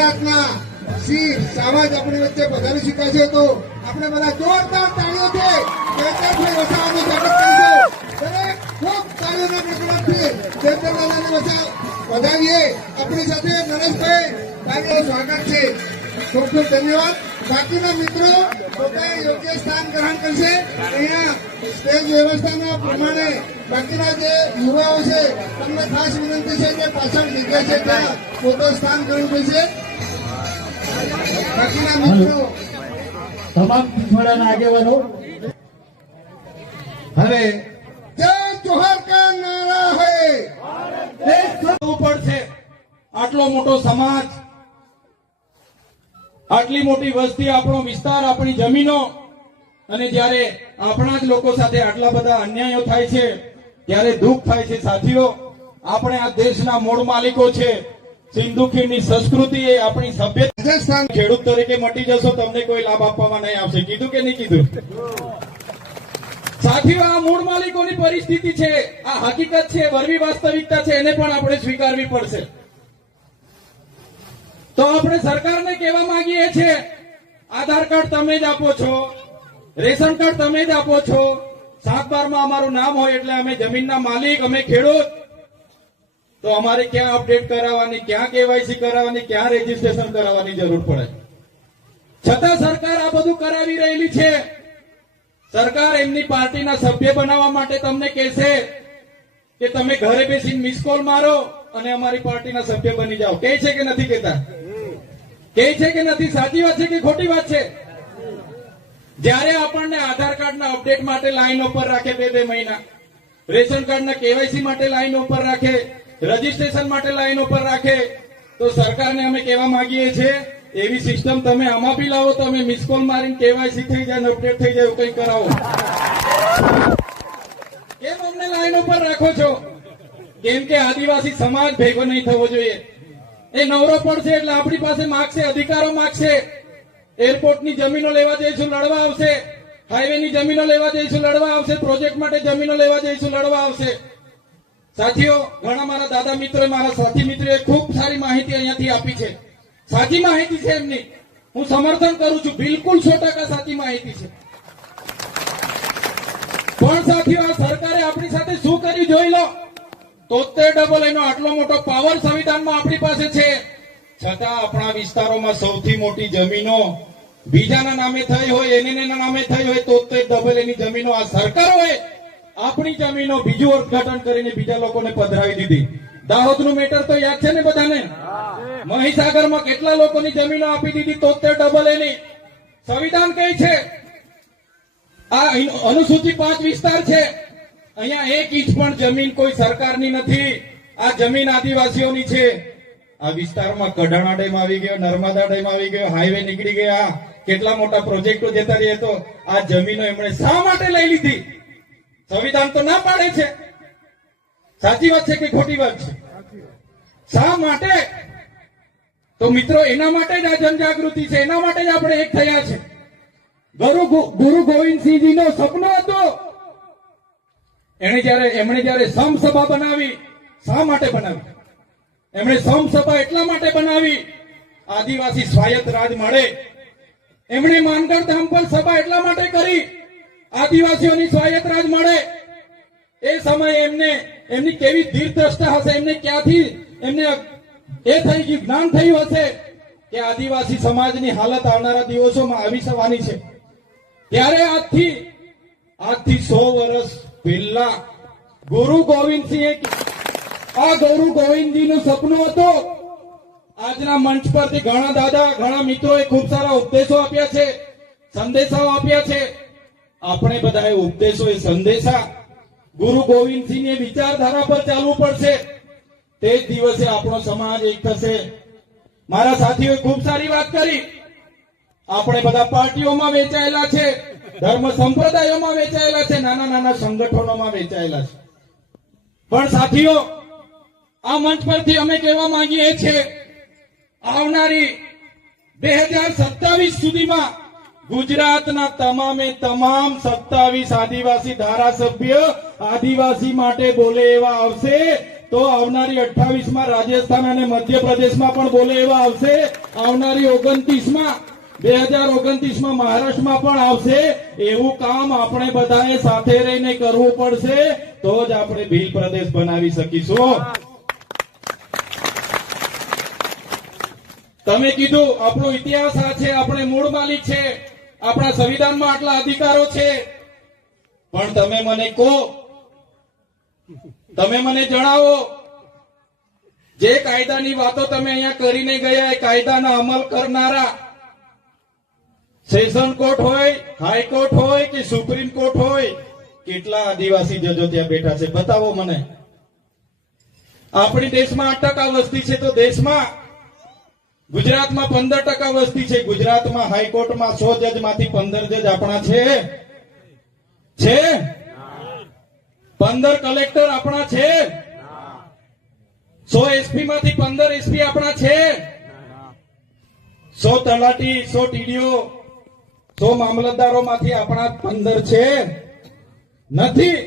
ગુજરાતના શ્રી સાવજ આપણી વચ્ચે પધારી ચૂક્યા છે, તો આપણે બધા જોરદાર તાળીઓથી ચેતરભાઈ વસાવાનું સ્વાગત કરીશું. દરેક ખૂબ તાળીઓના ગણગણાટથી ચેતરભાઈને વધાવીએ. આપણી સાથે નરેશભાઈ તાળીઓ સ્વાગત છે. ખૂબ ખૂબ ધન્યવાદ. બાકીના મિત્રો પોતાએ યોગ્ય સ્થાન ગ્રહણ કરશે. અહીંયા સ્ટેજ વ્યવસ્થાના પ્રમાણે બાકીના જે યુવાઓ છે તમને ખાસ વિનંતી છે કે પાછળ જગ્યા છે ત્યાં પોતે સ્થાન કરવું પડશે. બાકીના મિત્રો તમામ પીછવાડાના આગેવાનો હવે જય જોહર કા નારા હે દેશ થવું પડશે. આટલો મોટો સમાજ, આટલી મોટી વસ્તી, આપણો વિસ્તાર, આપણી જમીનો, અને જ્યારે આપણા જ લોકો સાથે આટલા બધા અન્યાયો થાય છે ત્યારે દુઃખ થાય છે. સાથીઓ, આપણે આ દેશના મૂળ માલિકો છે. સિંધુ ખીણની સંસ્કૃતિ એ આપણી સભ્યતા. રાજસ્થાન ખેડૂત તરીકે મટી જશો, તમને કોઈ લાભ આપવામાં નહીં આવશે. કીધું કે નહીં કીધું? સાથીઓ, આ મૂળ માલિકોની પરિસ્થિતિ છે, આ હકીકત છે, વરવી વાસ્તવિકતા છે, એને પણ આપણે સ્વીકારવી પડશે. તો આપણે સરકારને કહેવા માંગીએ છીએ, આધાર કાર્ડ તમે જ આપો છો, રેશન કાર્ડ તમે જ આપો છો, 7/12માં અમારું નામ હોય એટલે અમે જમીનના માલિક, અમે ખેડૂત, તો અમારે ક્યાં અપડેટ કરાવવાની, ક્યાં કેવાયસી કરાવવાની, ક્યાં રજીસ્ટ્રેશન કરાવવાની જરૂર પડે? છતાં સરકાર આ બધું કરાવી રહેલી છે. સરકાર એમની પાર્ટીના સભ્ય બનાવવા માટે તમને કહેશે કે તમે ઘરે બેસીને મિસ કોલ મારો અને અમારી પાર્ટીના સભ્ય બની જાઓ. કહે છે કે નથી કહેતા? કહે છે કે નથી? સાચી વાત છે કે ખોટી વાત છે? જ્યારે આપણને આધાર કાર્ડના અપડેટ માટે લાઈન ઉપર રાખે 2 મહિના, રેશન કાર્ડના કેવાયસી માટે લાઈન ઉપર રાખે, રજીસ્ટ્રેશન માટે લાઈન ઉપર રાખે, તો સરકારને અમે કહેવા માંગીએ છીએ એવી સિસ્ટમ તમે આમાં બી લાવો તો અમે મિસ કોલ મારીને કેવાયસી થઈ જાય, અપડેટ થઈ જાય, કંઈ કરાવો. કેમ અમને લાઈન ઉપર રાખો છો? કેમ કે આદિવાસી સમાજ ભેગો નહીં થવો જોઈએ. એ નવરો પડશે એટલે આપણી પાસે માગશે, અધિકારો માગશે. એરપોર્ટની જમીનો લેવા જઈશું, લડવા આવશે. હાઈવેની જમીનો લેવા જઈશું, લડવા આવશે. પ્રોજેક્ટ માટે જમીનો લેવા જઈશું, લડવા આવશે. સાથીઓ, ઘણા મારા દાદા મિત્રોએ, મારા સાથી મિત્રોએ ખૂબ સારી માહિતી અહીંયાથી આપી છે. સાચી માહિતી છે એમની, હું સમર્થન કરું છું. બિલકુલ 100% સાચી માહિતી છે. પણ સાથીઓ, આ સરકારે આપણી સાથે શું કર્યું જોઈ લો. 73 એનો આટલો મોટો પાવર સંવિધાનમાં આપણી પાસે છે, છતાં આપણા વિસ્તારોમાં સૌથી મોટી જમીનો બીજાના નામે થઈ હોય, એના નામે થઈ હોય, 73 એની જમીનો આ સરકારોએ આપણી જમીનો બીજું અર્થઘટન કરીને બીજા લોકોને પધરાવી દીધી. દાહોદનું મેટર તો યાદ છે ને બધાને? મહીસાગરમાં કેટલા લોકોની જમીનો આપી દીધી 73 ની. સંવિધાન કઈ છે? આ અનુસૂચિ 5 વિસ્તાર છે. અહીંયા 1 ઇંચ પણ જમીન કોઈ સરકારની નથી. આ જમીન આદિવાસીઓની છે. આ વિસ્તારમાં કડાણા ડેમ આવી ગયો, નર્મદા ડેમ આવી ગયો, હાઈવે નીકળી ગયા, કેટલા મોટા પ્રોજેક્ટો જતા રહીએ. તો આ જમીનો એમણે શા માટે લઈ લીધી? સંવિધાન તો ના પાડે છે. સાચી વાત છે કે ખોટી વાત છે? શા માટે? તો મિત્રો, એના માટે જ આ જનજાગૃતિ છે, એના માટે જ આપણે એક થયા છે. ગુરુ ગોવિંદસિંહજીનો સપનો હતો. એમણે જયારે સમસભા બનાવી, શા માટે બનાવી? એમણે સમસભા એટલા માટે બનાવી આદિવાસી સ્વાયત્ત રાજ મળે. એમણે માનગઢ ધામ પર સભા એટલા માટે કરી આદિવાસીઓની સ્વાયત્ત રાજ મળે. એ સમયે એમની કેવી દીર્ઘદ્રષ્ટા હશે, એમને ક્યાંથી એમને એ થઈ ગયું, જ્ઞાન થયું હશે કે આદિવાસી સમાજની હાલત આવનારા દિવસોમાં આવી જવાની છે. ત્યારે આજથી 100 વર્ષ પહેલા ગુરુ ગોવિંદસિંહે, આ ગુરુ ગોવિંદજીનું સપનું હતું. આજના મંચ પરથી ઘણા દાદા, ઘણા મિત્રોએ ખૂબ સારા ઉપદેશો આપ્યા છે, સંદેશાઓ આપ્યા છે. આપણે બધાએ ઉપદેશો, એ સંદેશા ગુરુ ગોવિંદસિંહની વિચારધારા પર ચાલવું પડશે. તે જ દિવસે આપણો સમાજ એક થશે. મારા સાથીઓએ ખૂબ સારી વાત કરી. આપણે બધા પાર્ટીઓમાં વેચાયેલા છે, ધર્મ સંપ્રદાયોમાં વેચાયેલા છે, નાના નાના સંગઠનોમાં વેચાયેલા છે. પણ સાથીઓ, આ મંચ પરથી અમે કહેવા માંગીએ છીએ, આવનારી 2027 સુધીમાં ગુજરાતના તમામે તમામ 27 આદિવાસી ધારાસભ્ય આદિવાસી માટે બોલે એવા આવશે તો આવનારી 28માં રાજસ્થાન અને મધ્યપ્રદેશમાં પણ બોલે એવા આવશે. આવનારી 29માં 2029માં મહારાષ્ટ્રમાં પણ આવશે. એવું કામ આપણે બધાએ સાથે રહીને કરવું પડશે, તો જ આપણે ભીલ પ્રદેશ બનાવી શકીશું. તમે કીધું આપણો ઇતિહાસ આ છે, આપણે મૂળ માલિક છે, આપણા સંવિધાનમાં આટલા અધિકારો છે. પણ તમે મને કહો, તમે મને જણાવો, જે કાયદાની વાતો તમે અહીંયા કરીને ગયા, એ કાયદાના અમલ કરનારા સેશન કોર્ટ હોય, હાઈકોર્ટ હોય કે સુપ્રીમ કોર્ટ હોય, કેટલા આદિવાસી જજો ત્યાં બેઠા છે? બતાવો મને. આપણી દેશમાં 8% વસ્તી છે, તો દેશમાં ગુજરાતમાં 15% વસ્તી છે. ગુજરાતમાં હાઈકોર્ટમાં 100 જજમાંથી 15 જજ આપણા છે. 15 કલેક્ટર આપણા છે. 100 એસપી માંથી 15 એસપી આપણા છે. 100 તલાટી, 100 ટીડીઓ, 100 મામલતદારો માંથી આપણા 15 છે? નથી.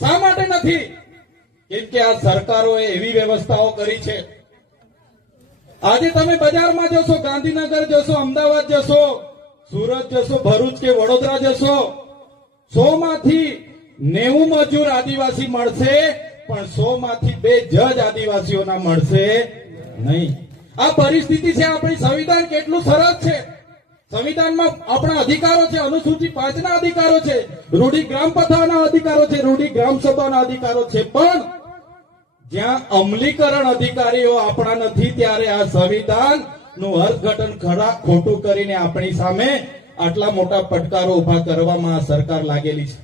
શા માટે નથી? કેમ કે આ સરકારોએ એવી વ્યવસ્થાઓ કરી છે. આજે તમે બજારમાં જશો, ગાંધીનગર જશો, અમદાવાદ જશો, સુરત જશો, ભરૂચ કે વડોદરા જશો, 100 માંથી 90 મજૂર આદિવાસી મળશે, પણ 100 માંથી 2 જજ આદિવાસીઓના મળશે નહીં. આ પરિસ્થિતિ છે. આપણી સંવિધાન કેટલું સરસ છે. સંવિધાનમાં આપણા અધિકારો છે, અનુસૂચિ 5 ના અધિકારો છે, રૂઢિ ગ્રામ પથાના અધિકારો છે, રૂઢિ ગ્રામ સભાના અધિકારો છે, પણ જ્યાં અમલીકરણ અધિકારીઓ આપણા નથી, ત્યારે આ સંવિધાન નું અર્થઘટન ખોટું કરીને આપણી સામે આટલા મોટા પડકારો ઉભા કરવામાં આ સરકાર લાગેલી છે.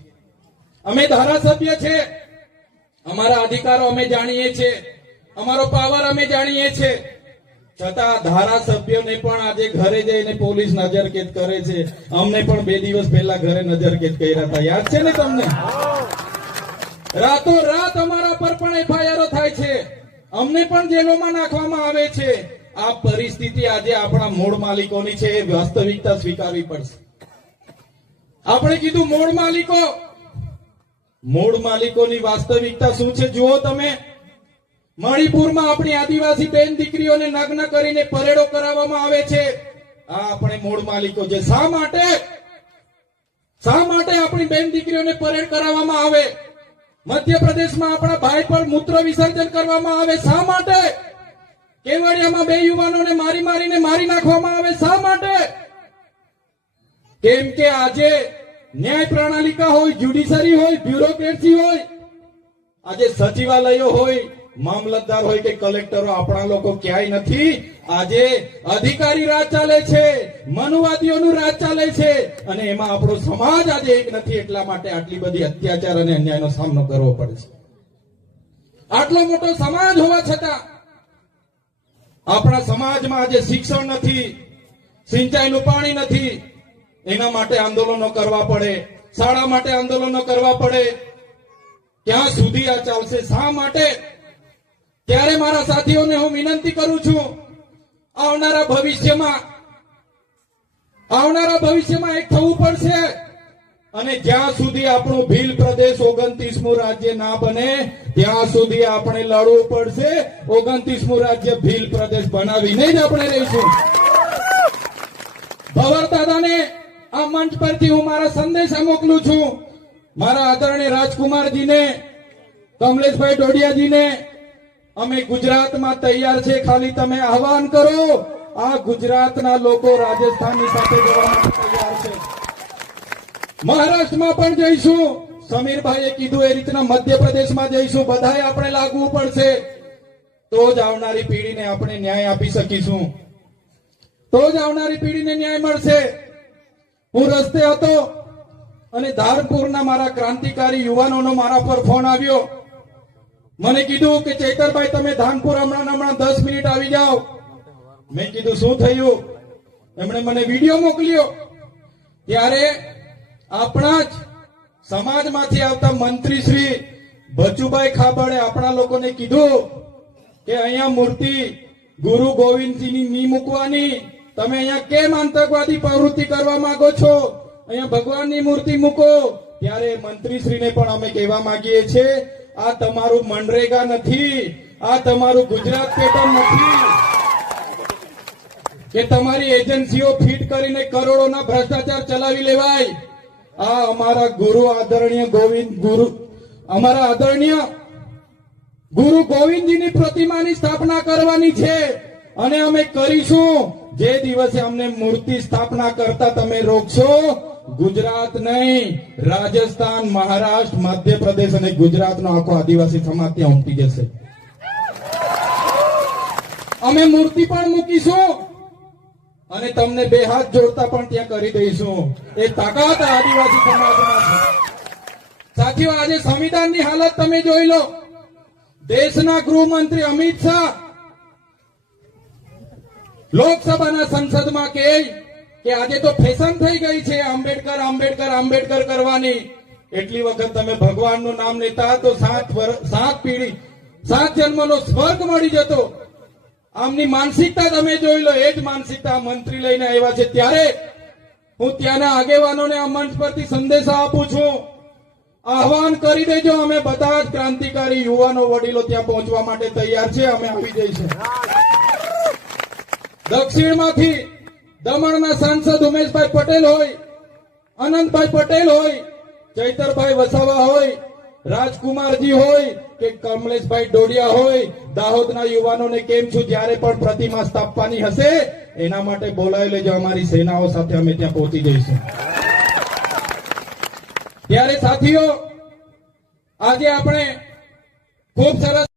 અમે ધારાસભ્ય છે, અમારા અધિકારો અમે જાણીએ છીએ, અમારો પાવર અમે જાણીએ છીએ, છતાં ધારાસભ્યોને પણ આજે ઘરે જઈને પોલીસ નજરકેદ કરે છે. અમને પણ 2 દિવસ પહેલા ઘરે નજરકેદ કર્યા હતા, યાદ છે ને તમને? રાતોરાત અમારા પર પણ એફઆઈઆર થાય છે, અમને પણ જેલોમાં નાખવામાં આવે છે. આ પરિસ્થિતિ આજે આપણા મૂળ માલિકોની છે, એ વાસ્તવિકતા સ્વીકારવી પડશે. આપણે કીધું મૂળ માલિકોની વાસ્તવિકતા શું છે જુઓ તમે. મણિપુરમાં આપણી આદિવાસી બેન દીકરીઓને નગ્ન કરીને પરેડો કરાવવામાં આવે છે. આ આપણે મૂળ માલિકો છે. શા માટે આપણી બેન દીકરીઓને પરેડ કરાવવામાં આવે? મધ્યપ્રદેશમાં આપણા ભાઈ પર મૂત્ર વિસર્જન કરવામાં આવે. શા માટે? કેવડિયામાં 2 યુવાનોને મારી નાખવામાં આવે. શા માટે? કેમ કે આજે ન્યાય પ્રણાલિકા હોય, જ્યુડિશરી હોય, બ્યુરોક્રેસી હોય, આજે સચિવાલયો હોય, મામલતદાર હોય કે કલેક્ટરો, આપણા લોકો ક્યાંય નથી. આજે અધિકારી રાજ ચાલે છે, મનુવાદીઓનું રાજ ચાલે છે, અને એમાં આપણો સમાજ આજે એક નથી. એટલા માટે આટલી બધી અત્યાચાર અને અન્યાયનો સામનો કરવો પડે છે. આટલો મોટો સમાજ હોવા છતાં આપણા સમાજમાં આજે શિક્ષણ નથી, સિંચાઈનું પાણી નથી. એના માટે આંદોલનો કરવા પડે, શાળા માટે આંદોલનો કરવા પડે. ક્યાં સુધી આ ચાલશે? શા માટે? ત્યારે મારા સાથીઓને હું વિનંતી કરું છું, આવનારા ભવિષ્યમાં એક થવું પડશે. અને જ્યાં સુધી આપણું ભીલ પ્રદેશ 29મું રાજ્ય ના બને, ત્યાં સુધી આપણે લડવું પડશે. 29મું રાજ્ય ભીલ પ્રદેશ બનાવીને જ આપણે રહીશું. ભવર દાદાને આ મંચ પરથી હું મારા સંદેશા મોકલું છું. મારા આદરણીય રાજકુમારજીને, કમલેશભાઈ ડોડિયાજીને, અમે ગુજરાતમાં તૈયાર છે. ખાલી તમે આહવાન કરો. આ ગુજરાતના લોકો રાજસ્થાનની સાથે જવા માટે તૈયાર છે. મહારાષ્ટ્રમાં પણ જઈશું. સમીરભાઈએ કીધું એ રીતના મધ્યપ્રદેશમાં જઈશું. બધાએ આપણે લાગવું પડશે, તો જ આવનારી પેઢીને આપણે ન્યાય આપી શકીશું, તો જ આવનારી પેઢીને ન્યાય મળશે. હું રસ્તે હતો અને ધારપુરના મારા ક્રાંતિકારી યુવાનોનો મારા પર ફોન આવ્યો. મને કીધું કે ચૈતરભાઈ, તમે ધાનપુર હમણાં 10 મિનિટ આવી જાઓ. મેં કીધું શું થયું? એમણે મને વિડીયો મોકલ્યો. ત્યારે આપણા જ સમાજમાંથી આવતા મંત્રી શ્રી બચુભાઈ ખાબડે આપણા લોકોને કીધું કે અહીંયા મૂર્તિ ગુરુ ગોવિંદસિંહની નહીં મૂકવાની. તમે અહીંયા કેમ આતંકવાદી પ્રવૃત્તિ કરવા માંગો છો? અહીંયા ભગવાનની મૂર્તિ મૂકો. ત્યારે મંત્રીશ્રીને પણ અમે કહેવા માંગીએ છીએ, આ તમારું મનરેગા નથી, આ તમારું ગુજરાત પેટર્ન નથી કે તમારી એજન્સીઓ ફીટ કરીને કરોડોના ભ્રષ્ટાચાર ચલાવી લેવાય. આ અમારા આદરણીય ગુરુ ગોવિંદજીની પ્રતિમાની સ્થાપના કરવાની છે અને અમે કરીશું. જે દિવસે અમને મૂર્તિ સ્થાપના કરતા તમે રોકશો, ગુજરાત નહીં, રાજસ્થાન, મહારાષ્ટ્ર, મધ્યપ્રદેશ અને ગુજરાતનો આખો આદિવાસી સમાજ ત્યાં ઉમટી જશે. અમે મૂર્તિ પણ મૂકીશું અને તમને બે હાથ જોડતા પણ ત્યાં કરી દઈશું. એ તાકાત આદિવાસી સમાજમાં છે. સાથીઓ, આજે સંવિધાનની હાલત તમે જોઈ લો. દેશના ગૃહમંત્રી અમિત શાહ લોકસભાના સંસદમાં કહે કે આજે તો ફેશન થઈ ગઈ છે આંબેડકર આંબેડકર આંબેડકર કરવાની. એટલી વખત તમે ભગવાનનું નામ લેતા તો 7 જન્મનો સ્વર્ગ મળી જતો. આમની માનસિકતા તમે જોઈ લો. એ જ માનસિકતા મંત્રી લઈને આવ્યા છે. ત્યારે હું ત્યાંના આગેવાનોને આ મંચ પરથી સંદેશા આપું છું. આહવાન કરી દેજો. અમે બધા જ ક્રાંતિકારી યુવાનો વડીલો ત્યાં પહોંચવા માટે તૈયાર છે. અમે આવી જઈશું. દક્ષિણમાંથી દમણના સાંસદ ઉમેશભાઈ પટેલ હોય, અનંતભાઈ પટેલ હોય, ચૈતરભાઈ વસાવા હોય, રાજકુમારજી હોય કે કમલેશભાઈ ડોડિયા હોય, દાહોદના યુવાનોને કેમ છું, જ્યારે પણ પ્રતિમા સ્થાપવાની હશે એના માટે બોલાવી લેજો. અમારી સેનાઓ સાથે અમે ત્યાં પહોંચી જઈશું. ત્યારે સાથીઓ, આજે આપણે ખૂબ સરસ